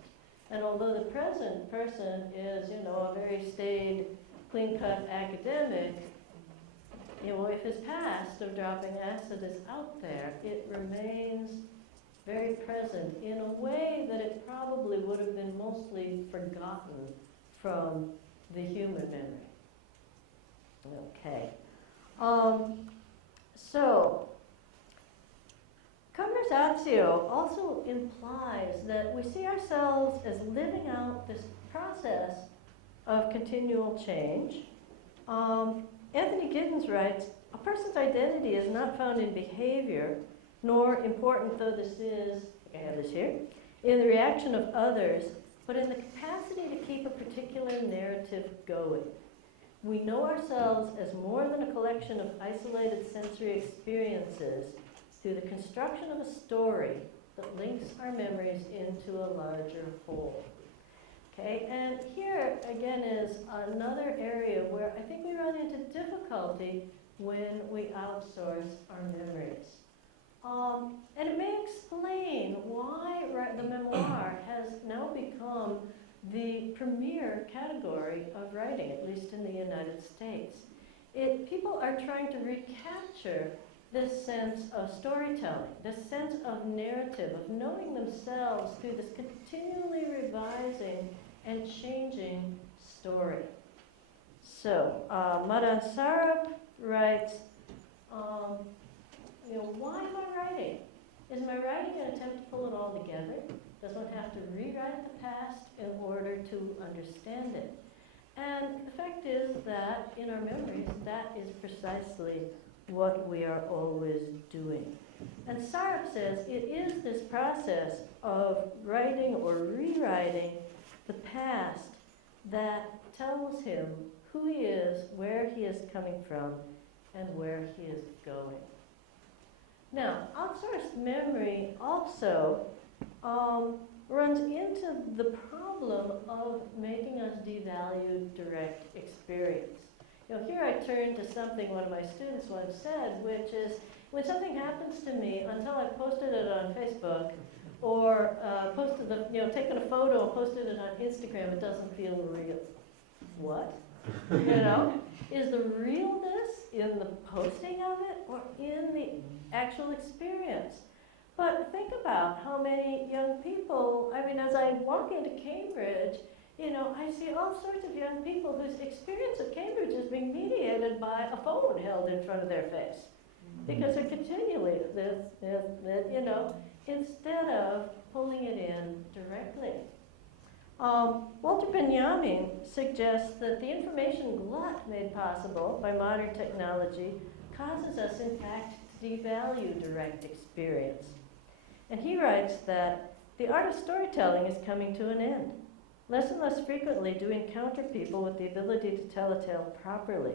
And although the present person is, you know, a very staid, clean-cut academic, you know, if his past of dropping acid is out there, it remains very present in a way that it probably would have been mostly forgotten from the human memory. Okay. So, conversatio also implies that we see ourselves as living out this process of continual change. Anthony Giddens writes, a person's identity is not found in behavior, nor, important though this is, I have this here, in the reaction of others, but in the capacity to keep a particular narrative going. We know ourselves as more than a collection of isolated sensory experiences through the construction of a story that links our memories into a larger whole. Okay, and here again is another area where I think we run into difficulty when we outsource our memories. And it may explain why the memoir has now become the premier category of writing, at least in the United States. People are trying to recapture this sense of storytelling, this sense of narrative, of knowing themselves through this continually revising and changing story. So, Madan Sarab writes, why am I writing? Is my writing an attempt to pull it all together? Does one have to rewrite the past in order to understand it? And the fact is that in our memories, that is precisely what we are always doing. And Sarab says it is this process of writing or rewriting the past that tells him who he is, where he is coming from, and where he is going. Now, outsourced memory also runs into the problem of making us devalue direct experience. You know, here I turn to something one of my students once said, which is, when something happens to me, until I've posted it on Facebook or taken a photo and posted it on Instagram, it doesn't feel real. What? Is the realness in the posting of it or in the actual experience? But think about how many young people, as I walk into Cambridge, I see all sorts of young people whose experience of Cambridge is being mediated by a phone held in front of their face. Because they're continually instead of pulling it in directly. Walter Benjamin suggests that the information glut made possible by modern technology causes us, in fact, to devalue direct experience. And he writes that the art of storytelling is coming to an end. Less and less frequently do we encounter people with the ability to tell a tale properly.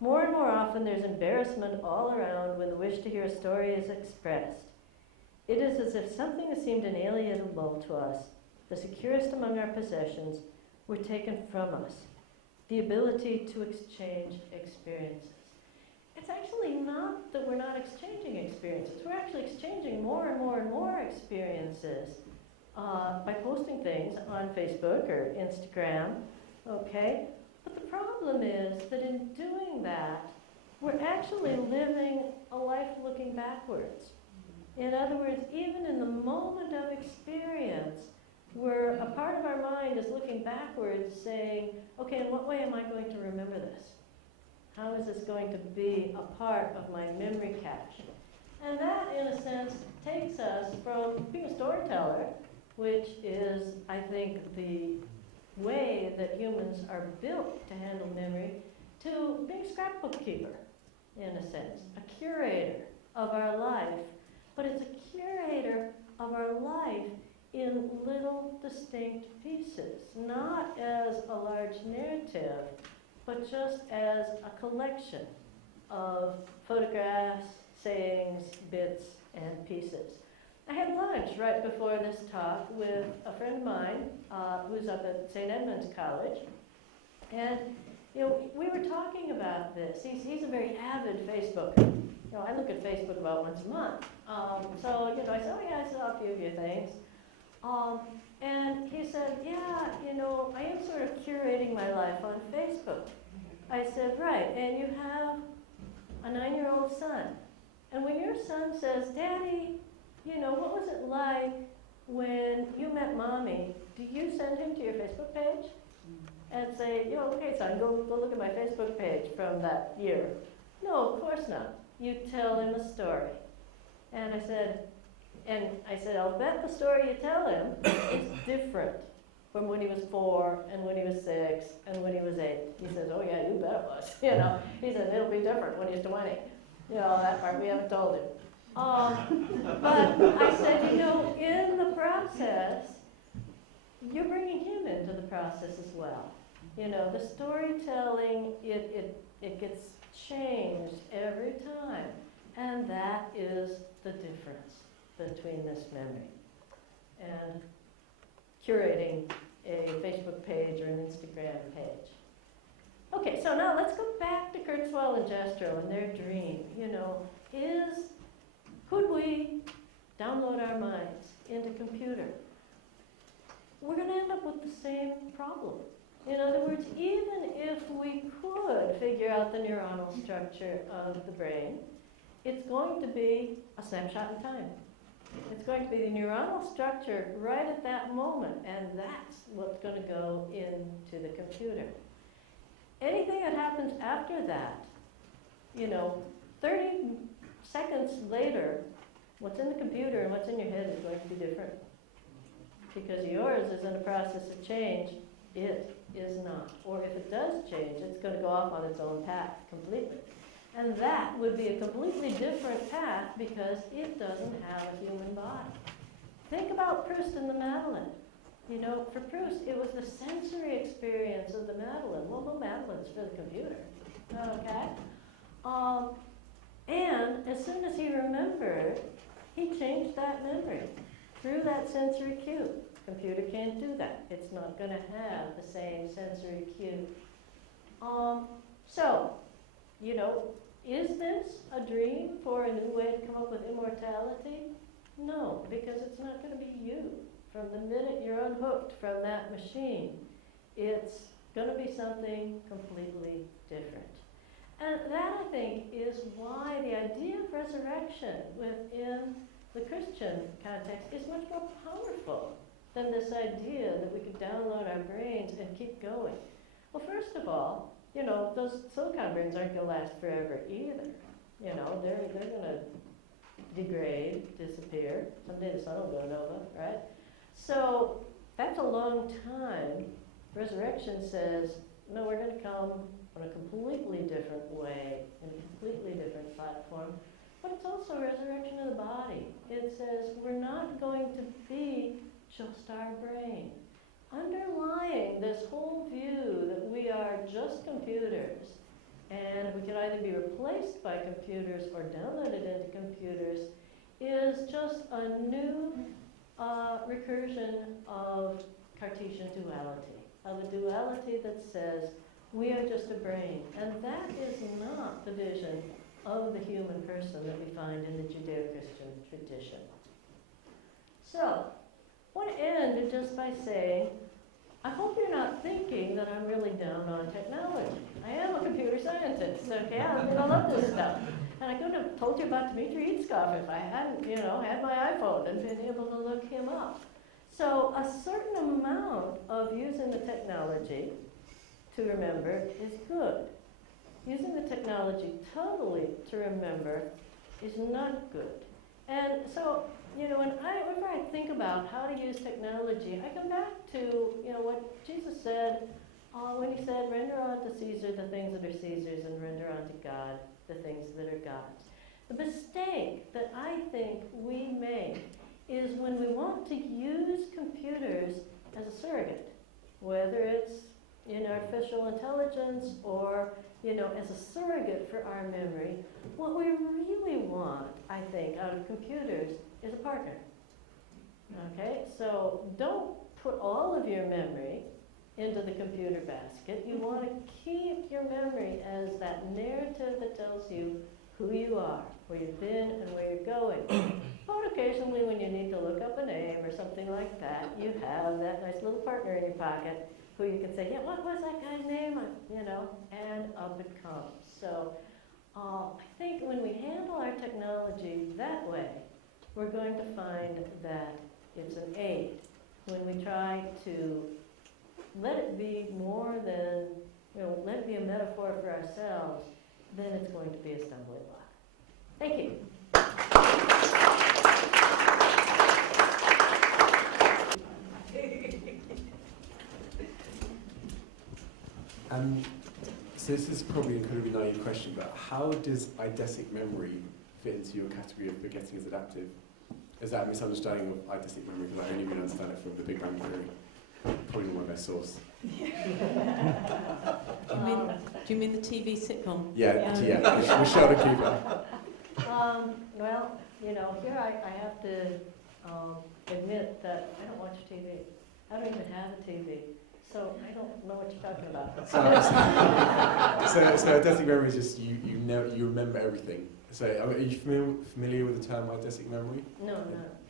More and more often there's embarrassment all around when the wish to hear a story is expressed. It is as if something that seemed inalienable to us, the securest among our possessions, were taken from us. The ability to exchange experiences. It's actually not that we're not exchanging experiences. We're actually exchanging more and more and more experiences by posting things on Facebook or Instagram, okay? But the problem is that in doing that, we're actually living a life looking backwards. In other words, even in the moment of experience, where a part of our mind is looking backwards saying, okay, in what way am I going to remember this? How is this going to be a part of my memory cache? And that, in a sense, sense, takes us from being a storyteller, which is, I think, the way that humans are built to handle memory, to being a scrapbook keeper, in a sense, a curator of our life. But it's a curator of our life in little distinct pieces, not as a large narrative, but just as a collection of photographs, sayings, bits, and pieces. I had lunch right before this talk with a friend of mine who's up at St. Edmund's College, and we were talking about this. He's a very avid Facebooker. I look at Facebook about once a month. So I said, oh yeah, I saw a few of your things. And he said, yeah, I am sort of curating my life on Facebook. I said, right, and you have a 9-year-old son. And when your son says, Daddy, what was it like when you met Mommy? Do you send him to your Facebook page? And say, okay, son, go look at my Facebook page from that year. No, of course not. You tell him a story. And I said, I'll bet the story you tell him is different from when he was 4 and when he was 6 and when he was 8. He says, oh yeah, you bet it was. He said, it'll be different when he's 20. That part we haven't told him. But I said, in the process, you're bringing him into the process as well. The storytelling, it gets changed every time. And that is the difference between this memory and curating a Facebook page or an Instagram page. Okay, so now let's go back to Kurzweil and Jastrow and their dream. Could we download our minds into computer? We're going to end up with the same problem. In other words, even if we could figure out the neuronal structure of the brain, it's going to be a snapshot in time. It's going to be the neuronal structure right at that moment, and that's what's going to go into the computer. Anything that happens after that, 30 seconds later, what's in the computer and what's in your head is going to be different. Because yours is in a process of change, it is not. Or if it does change, it's going to go off on its own path completely. And that would be a completely different path because it doesn't have a human body. Think about Proust and the Madeleine. For Proust, it was the sensory experience of the Madeleine. Well, no Madeleines for the computer, okay? And as soon as he remembered, he changed that memory through that sensory cue. Computer can't do that. It's not going to have the same sensory cue. Is this a dream for a new way to come up with immortality? No, because it's not going to be you. From the minute you're unhooked from that machine, it's going to be something completely different. And that, I think, is why the idea of resurrection within the Christian context is much more powerful than this idea that we could download our brains and keep going. Well, first of all, those silicon brains aren't going to last forever either. They're going to degrade, disappear. Someday the sun will go nova, right? So that's a long time. Resurrection says, no, we're going to come on a completely different way, in a completely different platform. But it's also resurrection of the body. It says we're not going to be just our brain. Underlying this whole view that we are just computers and we can either be replaced by computers or downloaded into computers is just a new recursion of Cartesian duality, of a duality that says we are just a brain. And that is not the vision of the human person that we find in the Judeo-Christian tradition. So, I want to end just by saying, I hope you're not thinking that I'm really down on technology. I am a computer scientist, okay? I love this stuff. And I couldn't have told you about Dmitry Itzkov if I hadn't, had my iPhone and been able to look him up. So a certain amount of using the technology to remember is good. Using the technology totally to remember is not good. And so, whenever I think about how to use technology, I come back to, what Jesus said when he said, render unto Caesar the things that are Caesar's and render unto God the things that are God's. The mistake that I think we make is when we want to use computers as a surrogate, whether it's in artificial intelligence or, as a surrogate for our memory. What we really want, I think, out of computers is a partner. Okay, so don't put all of your memory into the computer basket. You want to keep your memory as that narrative that tells you who you are, where you've been, and where you're going. But occasionally when you need to look up a name or something like that, you have that nice little partner in your pocket who you can say, yeah, what was that guy's name? And up it comes. So I think when we handle our technology that way, we're going to find that it's an aid. When we try to let it be more than, let it be a metaphor for ourselves, then it's going to be a stumbling block. Thank you. So this is probably an incredibly naive question, but how does eidetic memory fit into your category of forgetting as adaptive? Is that a misunderstanding of eidetic memory? Because I only really understand it from the Big Bang Theory. Probably not my best source. Do you mean the TV sitcom? Yeah. With Sheldon Cooper. Well, here I have to admit that I don't watch TV. I don't even have a TV. So I don't know what you're talking about. So eidetic memory is just you remember everything. So are you familiar with the term eidetic memory? No.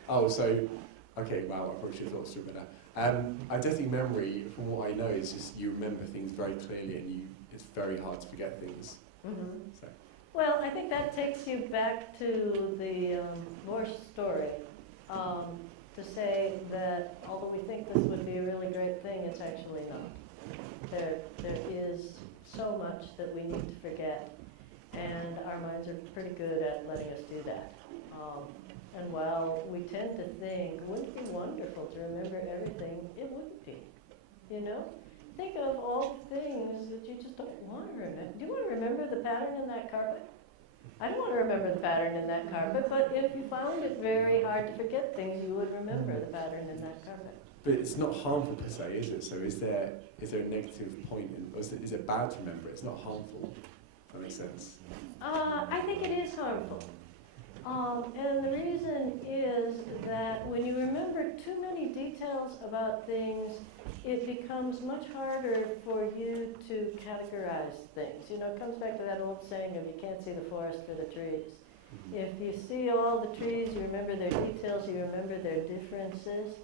Oh, so okay. Wow, I probably should have thought through that. Eidetic memory, from what I know, is just you remember things very clearly, and it's very hard to forget things. Mm-hmm. So. Well, I think that takes you back to the Morse story. To say that although we think this would be a really great thing, it's actually not. There is so much that we need to forget, and our minds are pretty good at letting us do that. And while we tend to think, wouldn't it be wonderful to remember everything, it wouldn't be. Think of all the things that you just don't want to remember. Do you want to remember the pattern in that carpet? I don't want to remember the pattern in that carpet, but if you found it very hard to forget things, you would remember the pattern in that carpet. But it's not harmful per se, is it? So is there a negative point, or is it bad to remember? It's not harmful. If that makes sense. I think it is harmful. And the reason is that when you remember too many details about things, it becomes much harder for you to categorize things. It comes back to that old saying of you can't see the forest for the trees. Mm-hmm. If you see all the trees, you remember their details, you remember their differences.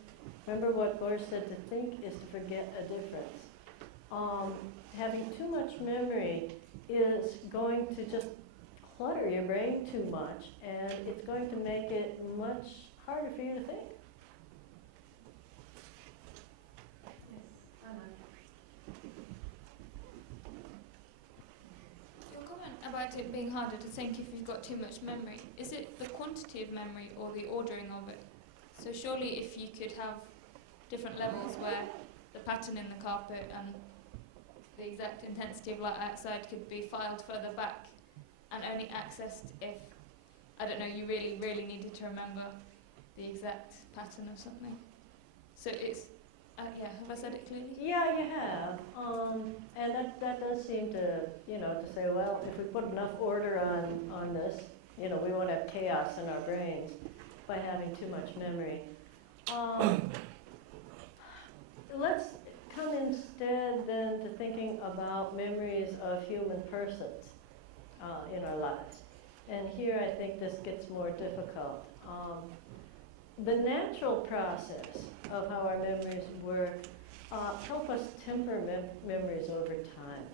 Remember what Bohr said, to think is to forget a difference. Having too much memory is going to just clutter your brain too much, and it's going to make it much harder for you to think. Your comment about it being harder to think if you've got too much memory, is it the quantity of memory or the ordering of it? So surely if you could have different levels where the pattern in the carpet and the exact intensity of light outside could be filed further back and only accessed if, I don't know, you really, really needed to remember the exact pattern of something. So it's, have I said it clearly? Yeah, you have. And that does seem to, to say, well, if we put enough order on this, we won't have chaos in our brains by having too much memory. Let's come instead then to thinking about memories of human persons in our lives. And here I think this gets more difficult. The natural process of how our memories work help us temper memories over time,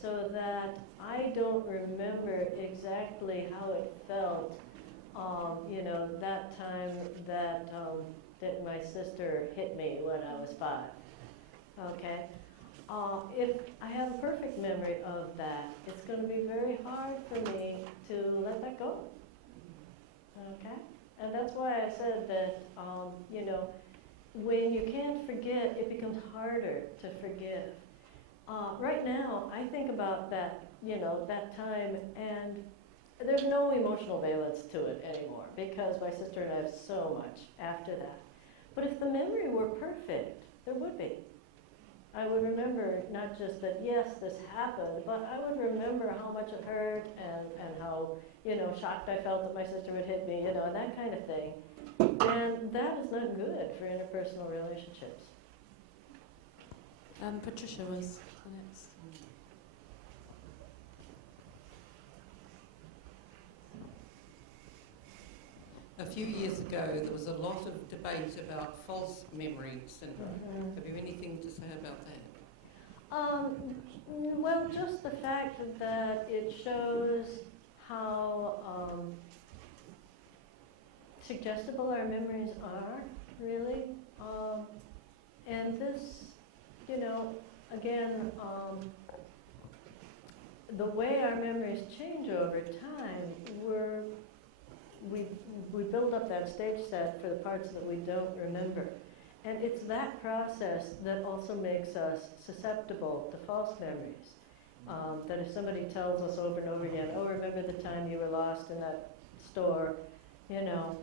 so that I don't remember exactly how it felt, that time that my sister hit me when I was 5, okay? If I have a perfect memory of that, it's going to be very hard for me to let that go, okay? that's why I said that, you know, when you can't forget, it becomes harder to forgive. Right now, I think about that, you know, that time, and there's no emotional valence to it anymore because my sister and I have so much after that. But if the memory were perfect, there would be. I would remember not just that, yes, this happened, but I would remember how much it hurt and how, you know, shocked I felt that my sister would hit me, you know, that kind of thing. And that is not good for interpersonal relationships. Patricia was next. A few years ago, there was a lot of debate about false memory syndrome. Have you anything to say about that? Well, just the fact that it shows how suggestible our memories are, really. And this, you know, again, the way our memories change over time, we build up that stage set for the parts that we don't remember. And it's that process that also makes us susceptible to false memories. That if somebody tells us over and over again, oh, remember the time you were lost in that store, you know,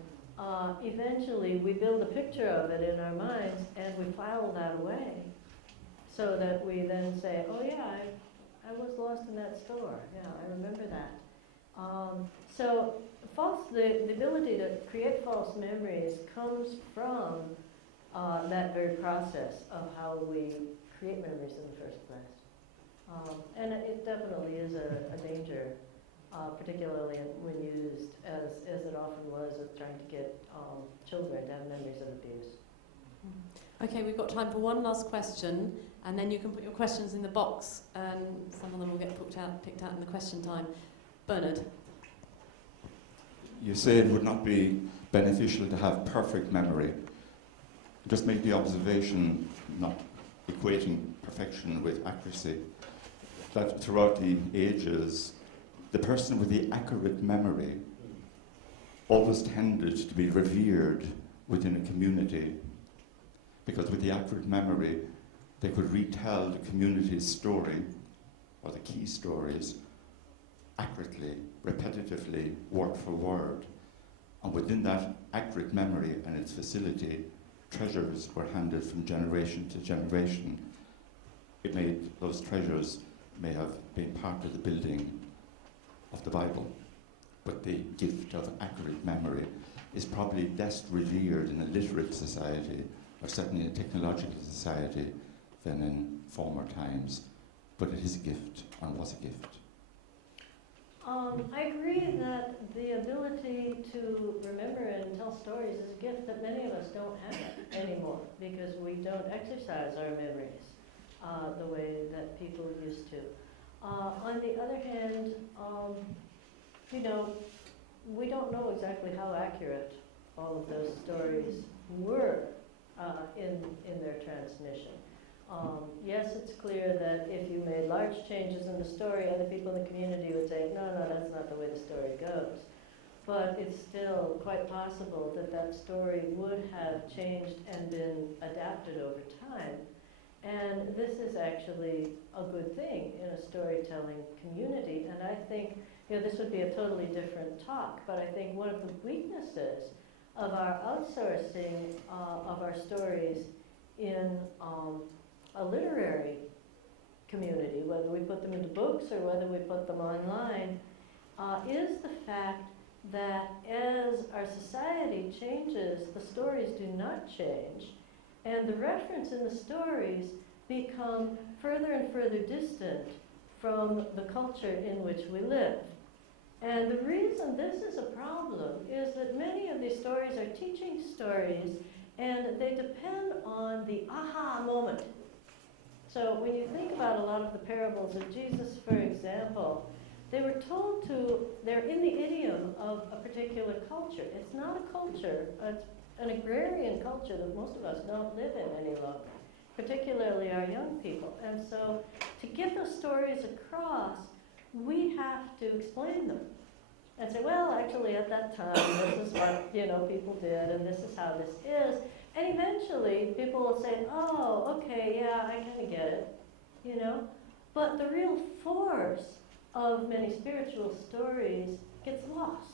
eventually we build a picture of it in our minds and we file that away so that we then say, oh yeah, I was lost in that store. Yeah, I remember that. So the ability to create false memories comes from that very process of how we create memories in the first place. And it definitely is a danger, particularly when used, as it often was, with trying to get children to have memories of abuse. Okay, we've got time for one last question, and then you can put your questions in the box, and some of them will get picked out in the question time. Bernard. You say it would not be beneficial to have perfect memory. Just make the observation, not equating perfection with accuracy, that throughout the ages, the person with the accurate memory always tended to be revered within a community, because with the accurate memory, they could retell the community's story, or the key stories, accurately, repetitively, word for word. And within that accurate memory and its facility, treasures were handed from generation to generation. Those treasures may have been part of the building of the Bible, but the gift of accurate memory is probably less revered in a literate society, or certainly a technological society, than in former times. But it is a gift, and was a gift. I agree that the ability to remember and tell stories is a gift that many of us don't have anymore because we don't exercise our memories the way that people used to. On the other hand, you know, we don't know exactly how accurate all of those stories were in their transmission. Yes, it's clear that if you made large changes in the story, other people in the community would say, no, that's not the way the story goes. But it's still quite possible that that story would have changed and been adapted over time. And this is actually a good thing in a storytelling community. And I think, you know, this would be a totally different talk, but I think one of the weaknesses of our outsourcing of our stories in a literary community, whether we put them into books or whether we put them online, is the fact that as our society changes, the stories do not change, and the reference in the stories become further and further distant from the culture in which we live. And the reason this is a problem is that many of these stories are teaching stories, and they depend on the aha moment. So when you think about a lot of the parables of Jesus, for example, they were told they're in the idiom of a particular culture. It's not a culture, it's an agrarian culture that most of us don't live in any longer, particularly our young people. And so to get those stories across, we have to explain them. and say, well, actually at that time, this is what, people did, and this is how this is. And eventually, people will say, oh, okay, yeah, I kind of get it, But the real force of many spiritual stories gets lost.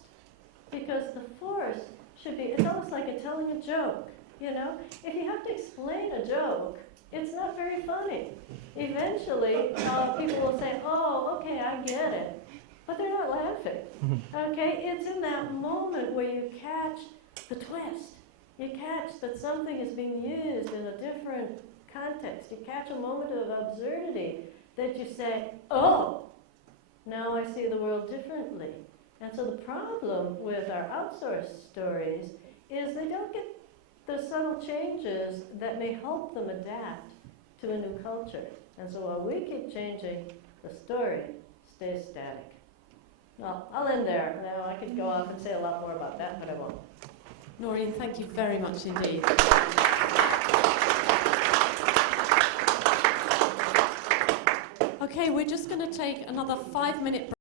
Because the force should be, it's almost like telling a joke, If you have to explain a joke, it's not very funny. Eventually, people will say, oh, okay, I get it. But they're not laughing, okay? It's in that moment where you catch the twist. You catch that something is being used in a different context. You catch a moment of absurdity that you say, oh, now I see the world differently. And so the problem with our outsourced stories is they don't get the subtle changes that may help them adapt to a new culture. And so while we keep changing, the story stays static. Well, I'll end there. Now I could go off and say a lot more about that, but I won't. Noreen, thank you very much indeed. Okay, we're just going to take another 5-minute break.